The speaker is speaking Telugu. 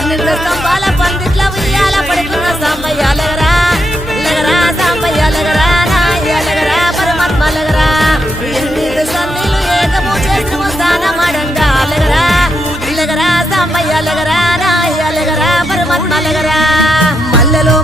పన్నెండు స్తంభాల పందిట్ల ఉయ్యాల పడుతున్న సాంబయ్య లగరా లగరా సాంబయ్య లగరా నాయ్య లగరా పరమాత్మ లగరా ఎనిమిది సన్నీలు ఏకము చేసిన స్నానమాడంగా లగరా లగరా సాంబయ్య లగరా నాయ్య లగరా పరమాత్మ లగరా మల్లెలో